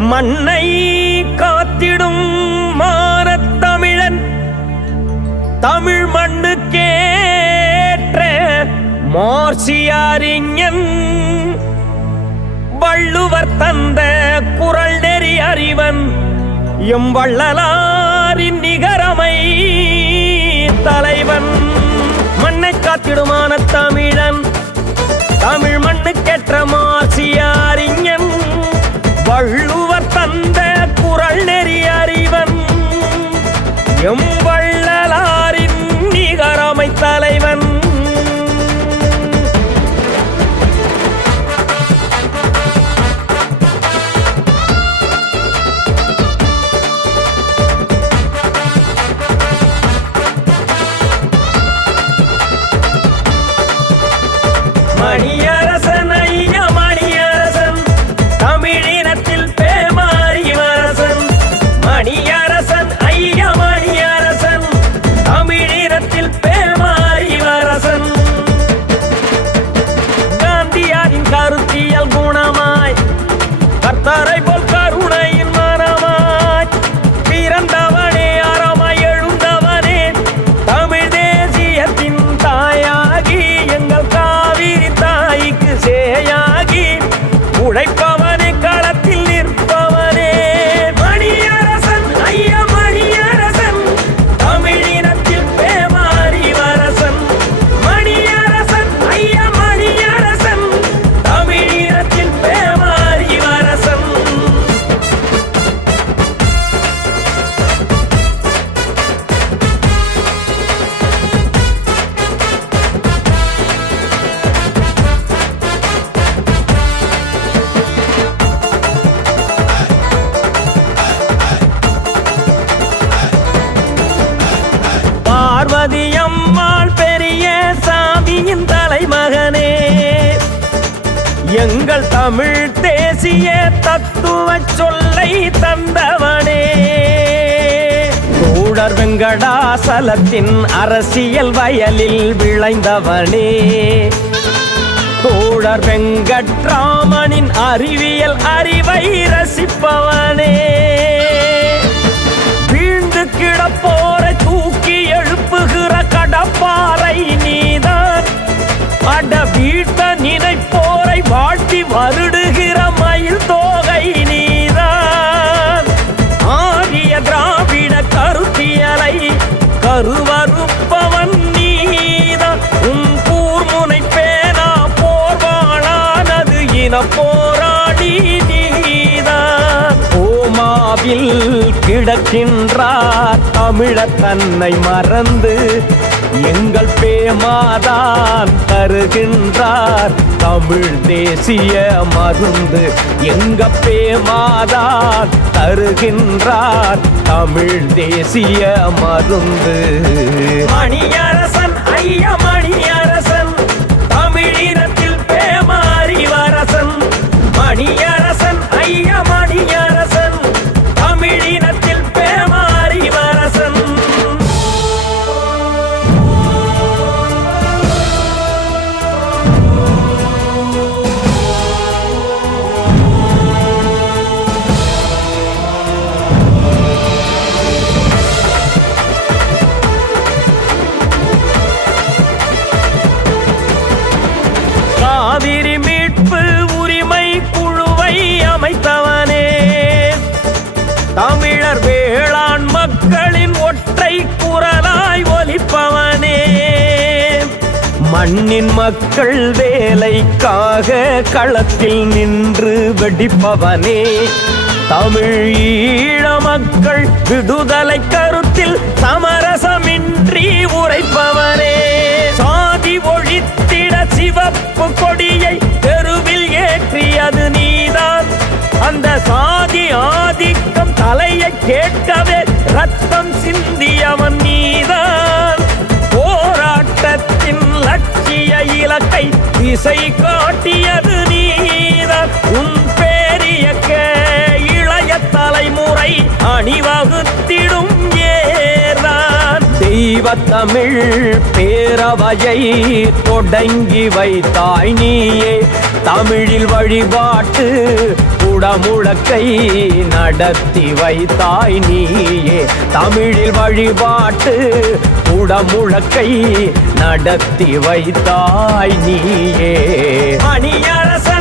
மண்ணை காத்திடும் மானத்தமிழன் தமிழ் மண்ணுக்கேற்ற மார்சியாரிஞன் வள்ளுவர் தந்த குரல் நெறி அறிவன். எம் வள்ளலாரின் நிகரமை தலைவன். மண்ணை காத்திடுமான தமிழன். தமிழ் மண்ணுக்கேற்ற மாசியாரிஞன் மணியரசன் எங்கள் தமிழ் தேசிய தத்துவ சொல்லை தந்தவனே. கூடர் வெங்கடாசலத்தின் அரசியல் வயலில் விளைந்தவனே. தோழர் வெங்கட்ராமனின் அறிவியல் அறிவை ரசிப்பவனே. வீழ்ந்து கிடப்போ தினம் போராடி நீதான் ஓமாவில் கிடக்கின்றார் தமிழ தன்னை மறந்து. எங்கள் பேமாதான் தருகின்றார் தமிழ் தேசிய மருந்து. எங்க பேமாதான் தருகின்றார் தமிழ் தேசிய மருந்து. மணியரசன் ஐயம் தமிழர் வேளாண் மக்களின் ஒற்றை குரலாய் ஒலிப்பவனே. மண்ணின் மக்கள் வேலைக்காக களத்தில் நின்று வெடிப்பவனே. தமிழ் ஈழ மக்கள் விடுதலை கருத்தில் சமரசமின்றி உரைப்பவனே. சாதி ஒழித்திட சிவப்பு கொடியை தெருவில் ஏற்றியது நீதான். அந்த சாதி ஆ அலைய கேட்கவே ரத்தம் சிந்தியவன் நீதான். போராட்டத்தின் லட்சிய இலக்கை திசை காட்டியது நீதான். உன் பேரியக்க இளைய தலைமுறை அணிவகுத்திடும் ஏதான் தெய்வ தமிழ் பேரவையை தொடங்கி வைத்தாய் நீயே. தமிழில் வழிபாட்டு குடமுழக்கை நடத்தி வைத்தாய் நீயே. தமிழில் வழிபாட்டு குடமுழக்கை நடத்தி வைத்தாய் நீயே. மணியரசன்